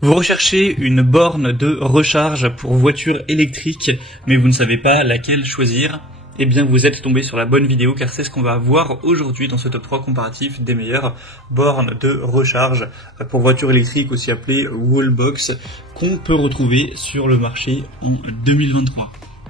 Vous recherchez une borne de recharge pour voiture électrique, mais vous ne savez pas laquelle choisir. Eh bien, vous êtes tombé sur la bonne vidéo car c'est ce qu'on va voir aujourd'hui dans ce top 3 comparatif des meilleures bornes de recharge pour voiture électrique, aussi appelée Wallbox, qu'on peut retrouver sur le marché en 2023.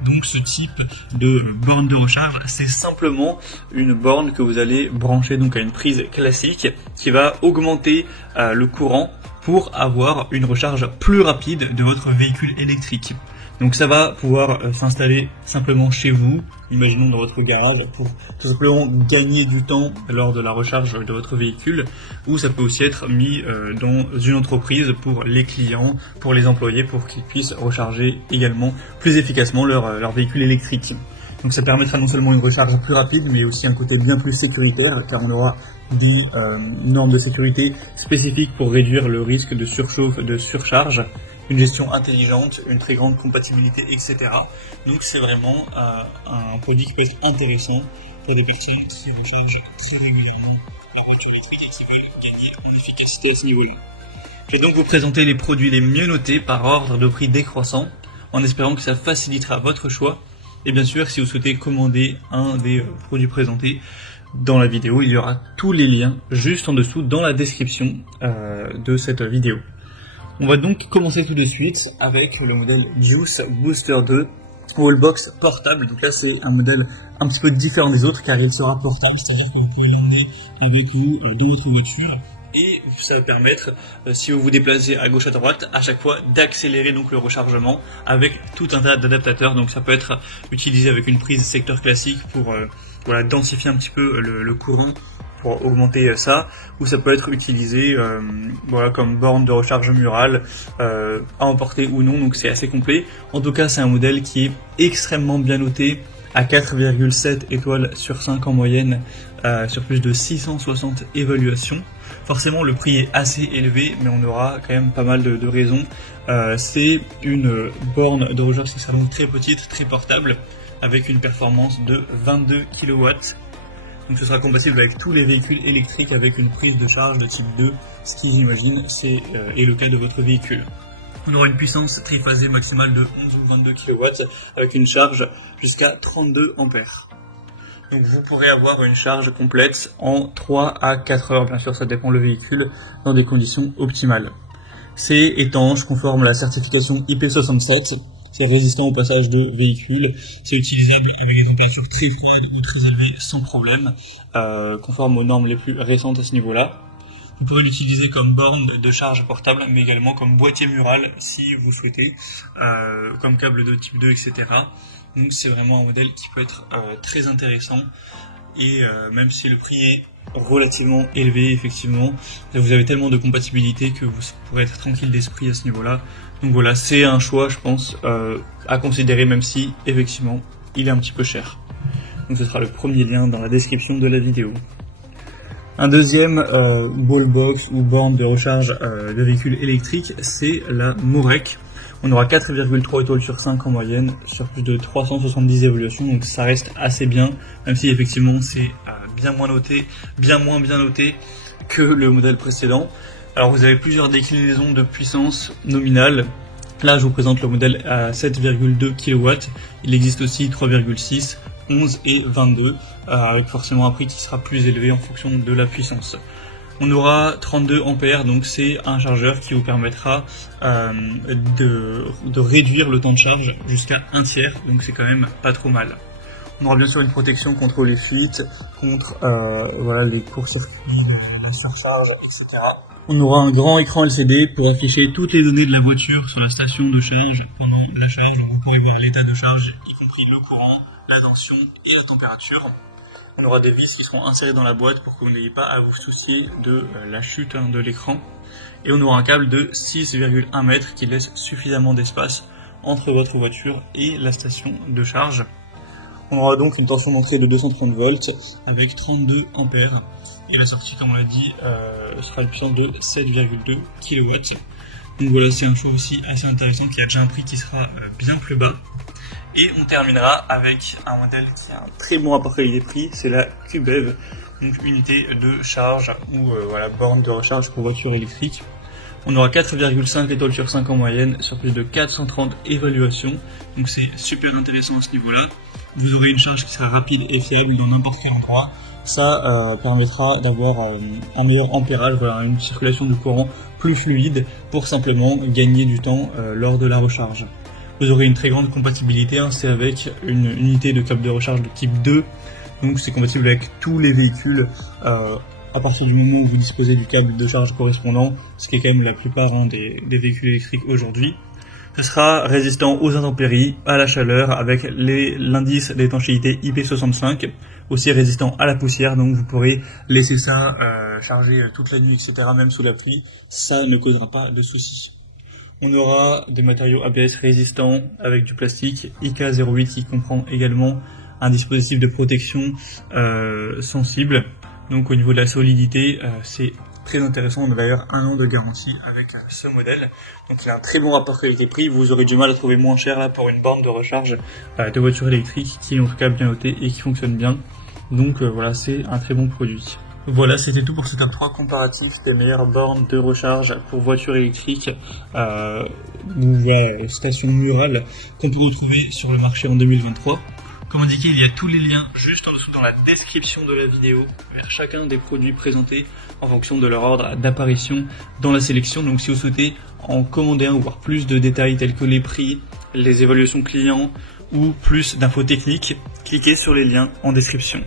Donc ce type de borne de recharge, c'est simplement une borne que vous allez brancher donc à une prise classique qui va augmenter le courant pour avoir une recharge plus rapide de votre véhicule électrique. Donc ça va pouvoir s'installer simplement chez vous, imaginons dans votre garage, pour tout simplement gagner du temps lors de la recharge de votre véhicule, ou ça peut aussi être mis dans une entreprise pour les clients, pour les employés, pour qu'ils puissent recharger également plus efficacement leur véhicule électrique. Donc ça permettra non seulement une recharge plus rapide, mais aussi un côté bien plus sécuritaire, car on aura des normes de sécurité spécifiques pour réduire le risque de surchauffe, de surcharge, une gestion intelligente, une très grande compatibilité, etc. Donc c'est vraiment un produit qui peut être intéressant pour des personnes qui rechargent très régulièrement leur voiture électrique et qui veulent gagner en efficacité à ce niveau-là. Je vais donc vous présenter les produits les mieux notés par ordre de prix décroissant, en espérant que ça facilitera votre choix. Et bien sûr, si vous souhaitez commander un des produits présentés dans la vidéo, il y aura tous les liens juste en dessous dans la description de cette vidéo. On va donc commencer tout de suite avec le modèle Juice Booster 2 Wallbox portable. Donc là c'est un modèle un petit peu différent des autres car il sera portable, c'est-à-dire que vous pouvez l'emmener avec vous dans votre voiture et ça va permettre, si vous vous déplacez à gauche à droite, à chaque fois d'accélérer donc le rechargement avec tout un tas d'adaptateurs. Donc ça peut être utilisé avec une prise secteur classique pour densifier un petit peu le courant, pour augmenter ça, ou ça peut être utilisé comme borne de recharge murale, à emporter ou non, donc c'est assez complet. En tout cas c'est un modèle qui est extrêmement bien noté, à 4,7 étoiles sur 5 en moyenne, sur plus de 660 évaluations. Forcément le prix est assez élevé, mais on aura quand même pas mal de raisons. C'est une borne de recharge qui sera donc très petite, très portable, avec une performance de 22 kW. Donc ce sera compatible avec tous les véhicules électriques avec une prise de charge de type 2, ce qui j'imagine est le cas de votre véhicule. On aura une puissance triphasée maximale de 11 ou 22 kW avec une charge jusqu'à 32 ampères. Donc vous pourrez avoir une charge complète en 3 à 4 heures, bien sûr ça dépend le véhicule, dans des conditions optimales. C'est étanche, conforme à la certification IP67. C'est résistant au passage de véhicules, c'est utilisable avec des températures très froides ou très élevées sans problème, conforme aux normes les plus récentes à ce niveau-là. Vous pourrez l'utiliser comme borne de charge portable, mais également comme boîtier mural si vous souhaitez, comme câble de type 2, etc. Donc c'est vraiment un modèle qui peut être très intéressant, et même si le prix est relativement élevé, effectivement, vous avez tellement de compatibilité que vous pourrez être tranquille d'esprit à ce niveau-là. Donc voilà, c'est un choix, je pense, à considérer, même si, effectivement, il est un petit peu cher. Donc ce sera le premier lien dans la description de la vidéo. Un deuxième wallbox ou borne de recharge de véhicules électriques, c'est la Morec. On aura 4,3 étoiles sur 5 en moyenne, sur plus de 370 évaluations, donc ça reste assez bien, même si effectivement c'est bien moins bien noté que le modèle précédent. Alors vous avez plusieurs déclinaisons de puissance nominale. Là je vous présente le modèle à 7,2 kW, il existe aussi 3,6, 11 et 22, avec forcément un prix qui sera plus élevé en fonction de la puissance. On aura 32 ampères, donc c'est un chargeur qui vous permettra de réduire le temps de charge jusqu'à un tiers, donc c'est quand même pas trop mal. On aura bien sûr une protection contre les fuites, contre les courts-circuits, la surcharge, etc. On aura un grand écran LCD pour afficher toutes les données de la voiture sur la station de charge pendant la charge. Donc vous pourrez voir l'état de charge, y compris le courant, la tension et la température. On aura des vis qui seront insérées dans la boîte pour que vous n'ayez pas à vous soucier de la chute de l'écran. Et on aura un câble de 6,1 mètres qui laisse suffisamment d'espace entre votre voiture et la station de charge. On aura donc une tension d'entrée de 230 volts avec 32 ampères. Et la sortie, comme on l'a dit, sera une puissance de 7,2 kW. Donc voilà, c'est un choix aussi assez intéressant qui a déjà un prix qui sera bien plus bas. Et on terminera avec un modèle qui a un très bon rapport qualité-prix, c'est la QBEV, donc unité de charge ou borne de recharge pour voiture électrique. On aura 4,5 étoiles sur 5 en moyenne sur plus de 430 évaluations. Donc c'est super intéressant à ce niveau-là. Vous aurez une charge qui sera rapide et fiable dans n'importe quel endroit. Ça permettra d'avoir un meilleur ampérage, voilà, une circulation du courant plus fluide pour simplement gagner du temps lors de la recharge. Vous aurez une très grande compatibilité, hein, c'est avec une unité de câble de recharge de type 2, donc c'est compatible avec tous les véhicules à partir du moment où vous disposez du câble de charge correspondant, ce qui est quand même la plupart des véhicules électriques aujourd'hui. Ce sera résistant aux intempéries, à la chaleur, avec l'indice d'étanchéité IP65, aussi résistant à la poussière, donc vous pourrez laisser ça charger toute la nuit, etc., même sous la pluie, ça ne causera pas de soucis. On aura des matériaux ABS résistants avec du plastique IK08 qui comprend également un dispositif de protection sensible. Donc au niveau de la solidité, c'est très intéressant. On a d'ailleurs 1 an de garantie avec ce modèle. Donc il y a un très bon rapport qualité-prix. Vous aurez du mal à trouver moins cher là pour une borne de recharge de voiture électrique qui est en tout cas bien notée et qui fonctionne bien. Donc voilà, c'est un très bon produit. Voilà, c'était tout pour ce top 3 comparatif des meilleures bornes de recharge pour voitures électriques ou stations murales qu'on peut retrouver sur le marché en 2023. Comme indiqué, il y a tous les liens juste en dessous dans la description de la vidéo vers chacun des produits présentés en fonction de leur ordre d'apparition dans la sélection. Donc si vous souhaitez en commander un ou voir plus de détails tels que les prix, les évaluations clients ou plus d'infos techniques, cliquez sur les liens en description.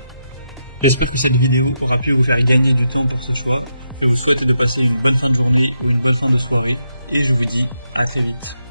J'espère que cette vidéo aura pu vous faire gagner du temps pour ce choix. Je vous souhaite de passer une bonne fin de journée ou une bonne fin de soirée et je vous dis à très vite.